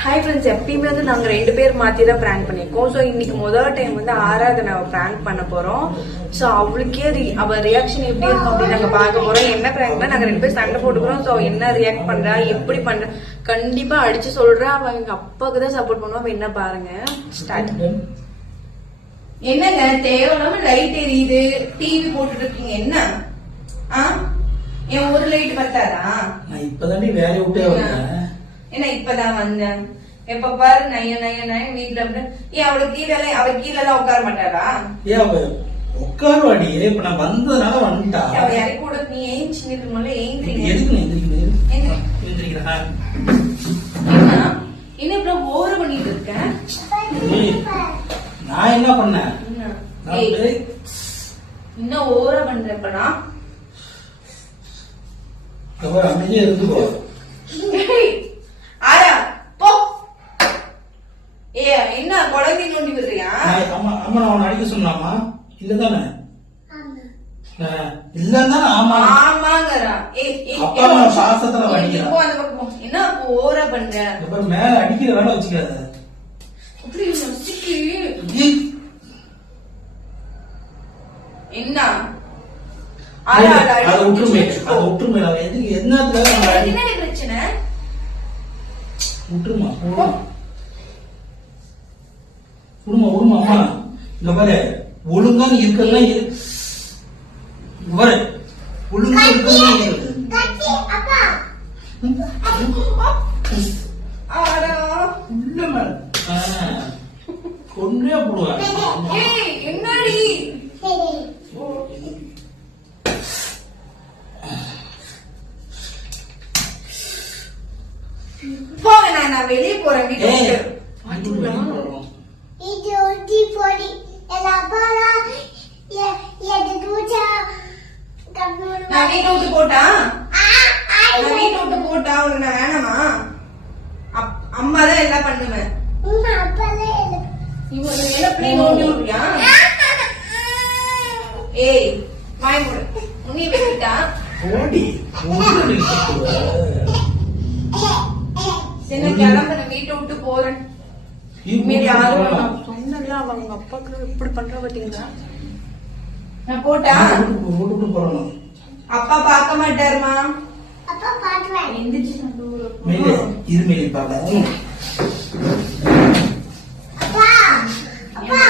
Hi friends எப்பயுமே வந்து நாங்கள் ரெண்டு பேர் மாற்றி தான் ப்ராங்க் பண்ணியிருக்கோம் ஸோ இன்னைக்கு முதல் டைம் வந்து ஆறாவது நம்ம ப்ராங்க் பண்ண போறோம். ஸோ அவளுக்கே re- அவள் ரியாக்ஷன் எப்படி இருக்கும் அப்படின்னு நாங்க பார்க்க போகிறோம் என்ன ப்ராங்க்னா நாங்கள் ரெண்டு பேர் சண்டை போட்டுக்கிறோம். ஸோ என்ன ரியாக்ட் பண்ணுறா எப்படி பண்ணுறா கண்டிப்பாக அடிச்சு சொல்கிறா அவள் எங்க அப்பாவுக்கு தான் சப்போர்ட் பண்ணுவோம் அவ என்ன பாருங்க ஸ்டார்ட் என்னங்க தேவையில்லாம லைட் எரியுது டிவி போட்டுட்டு இருக்கீங்க. என்ன? ஆ? என் ஒரு லைட் பத்தாதா? நான் இப்பதாண்டி வேலையை விட்டே வந்தேன். என்ன இப்பதான் வந்தேன். எப்ப பாரு நைய நைய நைய வீட்டுல ஏன் அவளுக்கு கீழே அவ கீழே எல்லாம் உட்கார மாட்டாளா? ஏன் அவ உட்காருவாடி. இப்ப நான் வந்ததுனால வந்துட்டா. அவ யாரை கூட நீ ஏஞ்சி நிற்கணும்ல ஏந்திரீங்க எதுக்கு நான் எந்திரிக்கிறேன் எந்திரி. எந்திரிக்கிறேன் என்ன இவ்வளவு ஓவர பண்ணிட்டு நான் என்ன பண்ணேன்? என்ன? ஓவர மாதிரி அமைதியா இருந்துக்கோ ஆயா போ. ஏ என்ன குழந்தை நோண்டி விடுறியா அம்மா அம்மா நான் உன்னை அடிக்க சொன்னாமா? இல்லதானே? நான் இல்லன்னா ஆமா. ஆமாங்கறா. அப்பா. போ அந்த பக்கம் போ. என்ன அப்போ ஓவரா பண்ற? இந்த மாதிரி மேல அடிக்கிற வேலை வச்சுக்காத அப்படி நசுக்கி ஏய், என்ன ஆயா, அதை வச்சுக்கோ. அதை அவ எதுக்கு என்னடி பிரச்சனை? விட்டுருமா விடுமா விடுமா அம்மா. இங்க பாரு. ஒழுங்கா இருக்கலாம் இரு. பாரு. ஒழுங்கா இருக்கலாம் போடுவேன் ஏய் என்னடி? போங்க நான் நான் வெளியே போறேன் வீட்டை விட்டு. போறோம். இது ஒட்டி போடி. எது தூச்சா நான் வீட்டை விட்டு போட்டா? நான் வீட்டை விட்டு போட்டா உனக்கு நான் வேணாமா? அப்- அம்மா தான் எல்லாம் பண்ணுவேன்? உங்க அப்பாலே ஏய் வாய் மூடு. உன்னைய வச்சுட்டா போடி ஒழுங்கா கிளம்புறேன் வீட்டை விட்டு போறேன். சொன்னல அவங்க அப்பாவுக்கு இப்படி பண்றா பாத்தீங்களா நான் போட்டா. அப்பா பார்க்க மாட்டாருமா அப்பா பாத்துவேன் எந்திரிச்சு மேலே, இரு மேலே பாப்பா. அப்பா அப்பா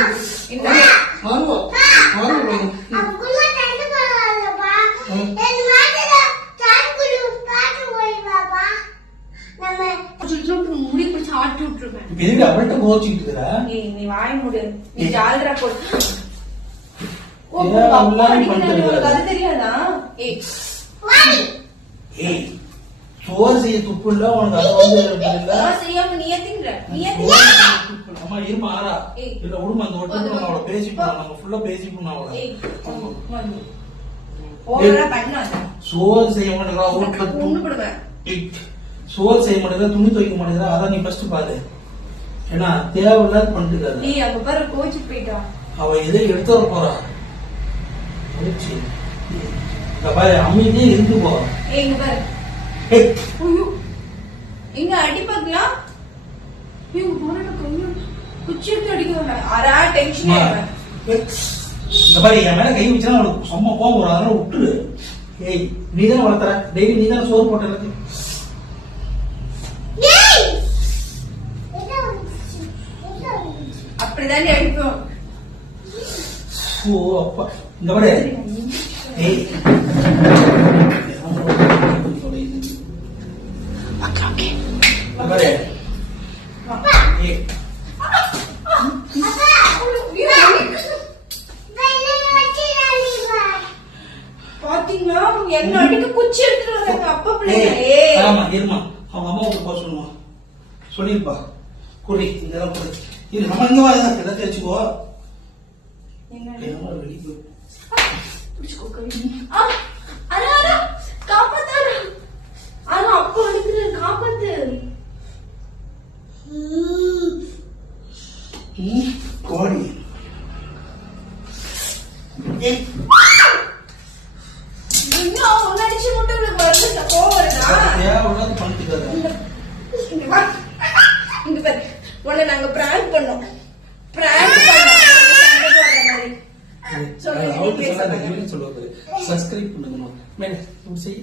இந்த வருவோம். வருவோம். எதுக்கு அவள்கிட்ட கோச்சிக்கிட்டு இருக்கிற? நீ வாய் மூடு. நீ. ஜாலரா? அது தெரியாதா? ஏய். சோறு செய்ய துப்பு இல்ல உனக்கு அது வந்து இல்ல. அம்மா செய்யாம நீ ஏத்திங்கிற நீ ஏத்திங்கிற அம்மா இருமா ஆறா. இல்ல விடுமா அந்த ஒட்டு நான் அவளை பேசிப்போம் நம்ம ஃபுல்லா பேசிப்போம் நான் அவளை. ஓவரா பண்ணாத சோறு செய்ய மாட்டேங்கிறா சோறு செய்ய மாட்டேங்கிறா துணி துவைக்க மாட்டேங்கிறா. அதான் நீ ஃபர்ஸ்ட் பாரு. ஏன்னா தேவையில்லாத பண்ணிட்டு. ஏய் அங்க பாரு கோச்சு போயிட்டா. அவ எதை எடுத்து வர போறா முடிச்சு இந்த பாரு அமைதியே இருந்து போ. ஏய் இங்க பாரு. இங்க அடி பாக்கலாம் இவங்க போன கையில குச்சி எடுத்து அடிக்கிறாங்க அரா டென்ஷன் இந்த பாரு என் மேல கை வச்சா அவனுக்கு சும்மா கோவம் வரும். அதனால விட்டுரு. ஏய் நீ தானே வளர்த்துற. டெய்லி நீ தானே சோறு போட்ட எல்லாத்தையும் ஏய் என்ன வந்துச்சு என்ன அப்படிதாண்டி அடிப்போம். ஓ அப்பா இந்த பாரு. ஏய். இந்த பாரு. ஏய். அப்பா வெள்ளை வச்சு நாளிவா பாத்தீங்களா என்ன அடிக்க குச்சி எடுத்துட்டு வராங்க. அப்பா பிள்ளைங்க ஏய், ஏய். ஆமா இருமா அவங்க அம்மாவுக்கு போக சொல்லுமா. சொல்லிருப்பா. குடி இந்த இடம் கொடு இரு நம்ம இங்க வா ஏதாவது வச்சுக்கோ என்னடி? ஏமா வெளியே போய் பிடிச்சுக்கோ கை. ஆ, அரா, அரா, உன்னை நாங்க பிராங்க் பண்ணோம். பிராங்க் சொல்லுவது. சப்ஸ்கிரைப் பண்ணுங்கம்மா. மேல செய்ய.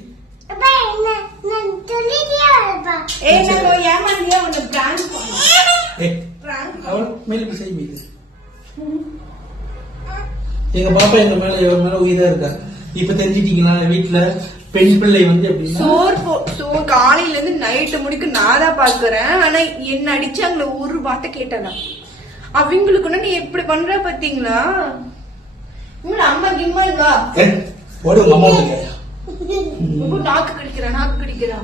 எங்க பாப்பா எங்க மேல இவன் மேல உயிரா இருக்காங்க இப்ப தெரிஞ்சிட்டீங்களா? வீட்டுல பெண் பிள்ளை வந்து சோர் காலையில இருந்து நைட்டு முடிக்க நான் தான் பாக்குறேன். ஆனா என்ன அடிச்சாங்கள ஒரு வார்த்தை கேட்டானா. அவங்களுக்குன்னு நீ எப்படி பண்ற பாத்தீங்களா? இவங்க அம்மா கிம்மா இருக்கா ஓடு அம்மா நாக்கு கடிக்கிறா நாக்கு கடிக்கிறா.